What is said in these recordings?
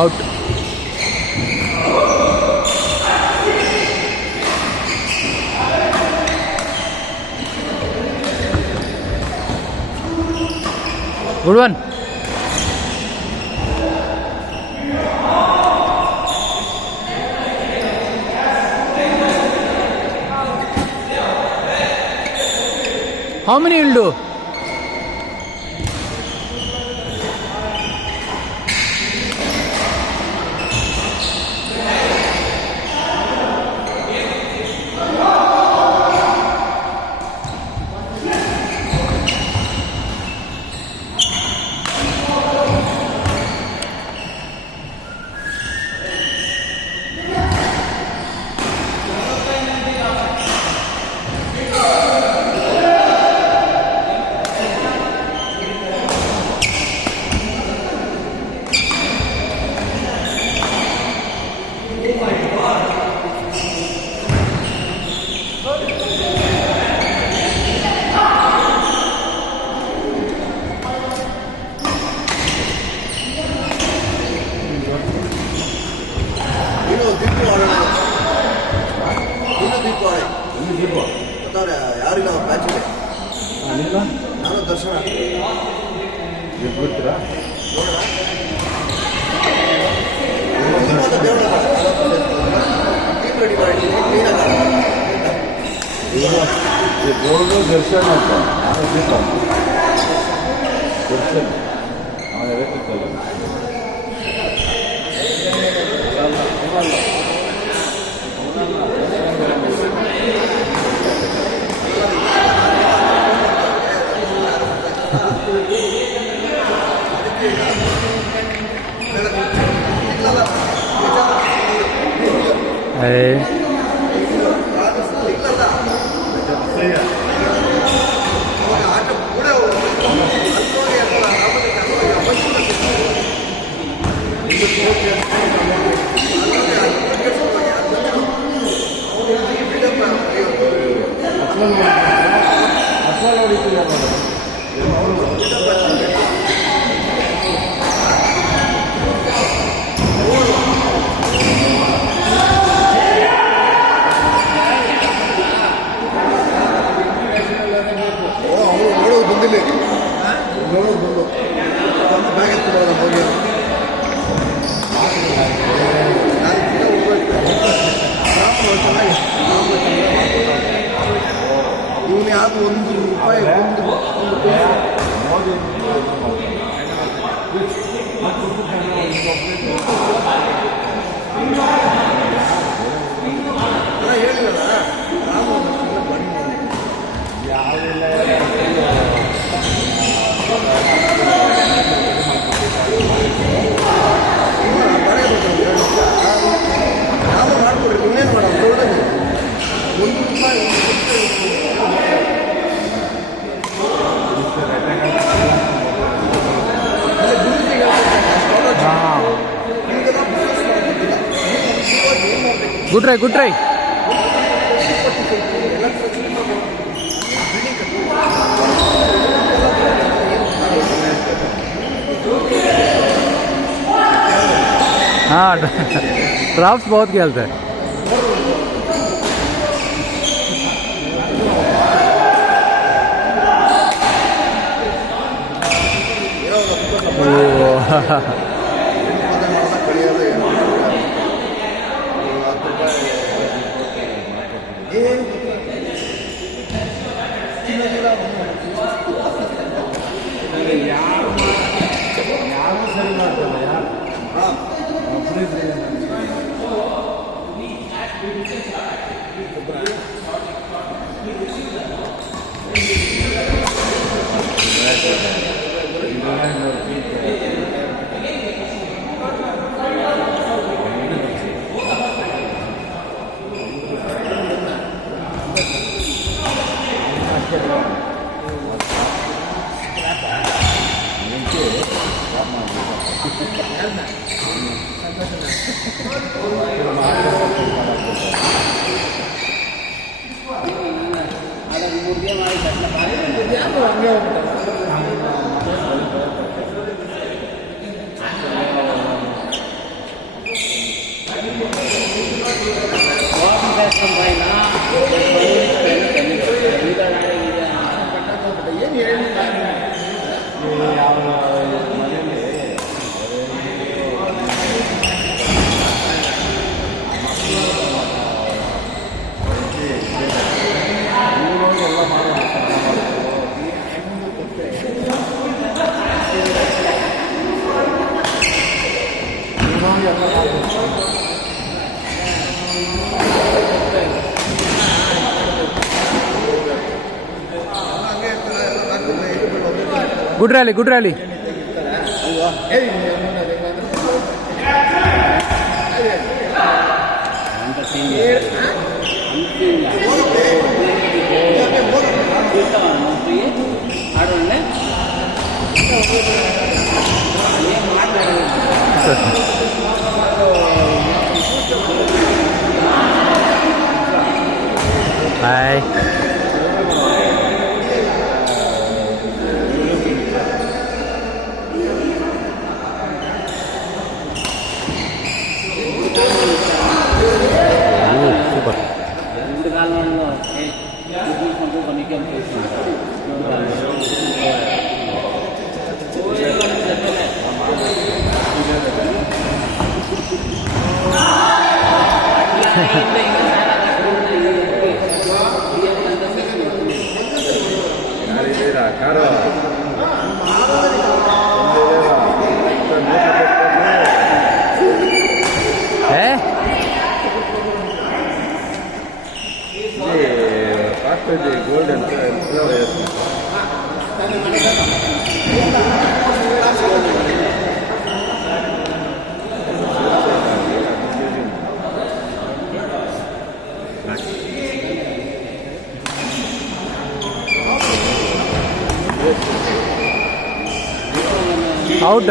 Out. Good one. How many will do? ಯಾರಿಲ್ಲ match ಇದೆ. ನಾನು ದರ್ಶನ ಬಿಡ್ತೀರಾ? ರೆಡಿ ಮಾಡಿ ಕ್ಲೀನಾಗಿ ದರ್ಶನ ಅಂತ ನಾನು ದರ್ಶನ್ ಅವನ ಎಲೆಕ್ಟ್ರಿಕಲ್ ಇವನು ಯಾರು ₹1 ಹೇಳಿಲ್ಲ ನಾವು ಮಾಡ್ಕೊಡ್ರಿ. ಇನ್ನೇನು ಮಾಡೋದು ₹1 ಗುಡ್ ಟ್ರೈ, ಗುಡ್ ಟ್ರೈ. हाँ ड्राफ्ट बहुत खेलते हैं. ಯಾರು ಸರಿ ಮಾಡ್ತಲ್ಲ ಯಾರು ಏನು ಹೇಳಿಲ್ಲ ಯಾವ ಮನೆಯಲ್ಲಿ ಎಲ್ಲ ಹಂಗೆ ಇರ್ತಾರೆ ಎಲ್ಲ ನಾಲ್ಕು ಇಟ್ಬಿಟ್ಟು ಗುಡ್ ರ್ಯಾಲಿ ಗುಡ್ ರ್ಯಾಲಿ. ಅಲ್ವಾ ಹೇಳಿ ಬಾಯ್. ಸೂಪರ್. ಯಾರಿದ್ದೀರಾ ಕಾರು ಏ ಕಾಕ್ಟೇಜ್ ಗೋಲ್ಡನ್ ಫ್ಲೇವರ್ ಎಷ್ಟು ಔಟ್.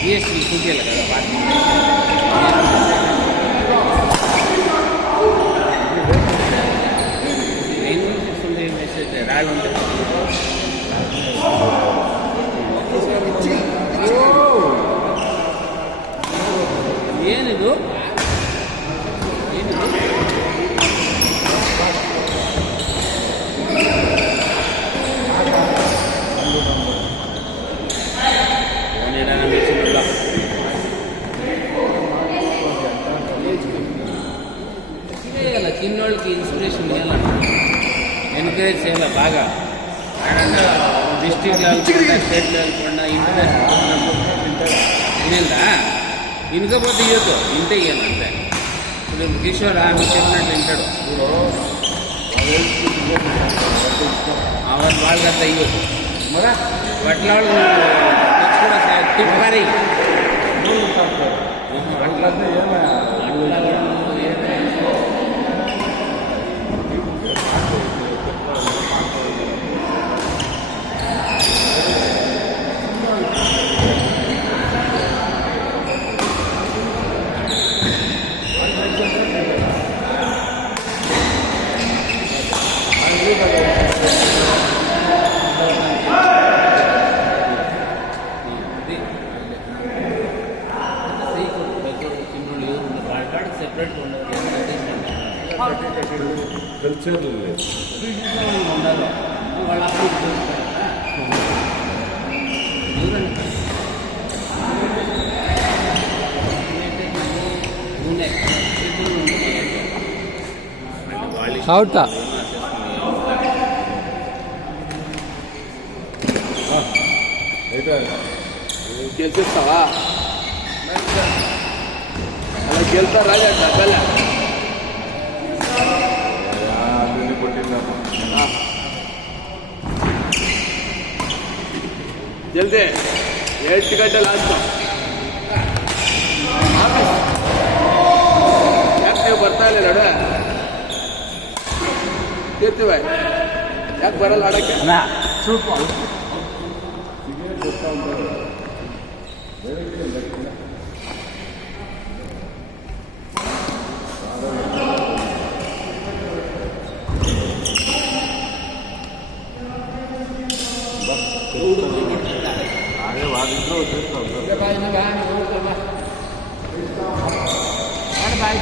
GST చూపించాలి కదా పార్టీ ఏం చూస్తుంది మెసేజ్ రాళ్ళు ఉంటుంది ಏನಿದು చిన్నోళ్ళకి ఇన్స్పిరేషన్ ఇవ్వాల ఎన్కరేజ్ చేయాలి బాగా డిస్ట్రిక్ట్ లెవెల్ స్టేట్ లెవెల్ కూడా ఇంటర్నేషనల్ వినేదా వినకపోతే ఇవ్వద్దు ఇంతే ఇవ్వాలి అంతే ఇప్పుడు కిషోర్ ఆమె చెప్పినట్లు వింటాడు వాళ్ళకంతా ఇవ్వద్దు మరా పట్ల వాళ్ళు తిప్పారి అట్లంటే సెపరేట్ కల్చర్ ఉండాలి వాళ్ళ అవుతా గెలిచేస్తావా అలా ಗೆಲ್ತಾ ರಾಜ ಬೆಲ್ಲ ಅದನ್ನೇ ಕೊಟ್ಟಿದ್ದಪ್ಪ. ಜಲ್ದಿ 8 ಗಂಟೆ ಲಾಸ್ಟ್ ಯಾಕೆ ನೀವು ಬರ್ತಾ ಇಲ್ಲ ನಡುವೆ ಕೀರ್ತಿವ ಯಾಕೆ ಬರಲ್ಲ ಆಡಕ್ಕೆ ಹಾಗೆ ವಾದಿದ್ರು ಬಾಯಿ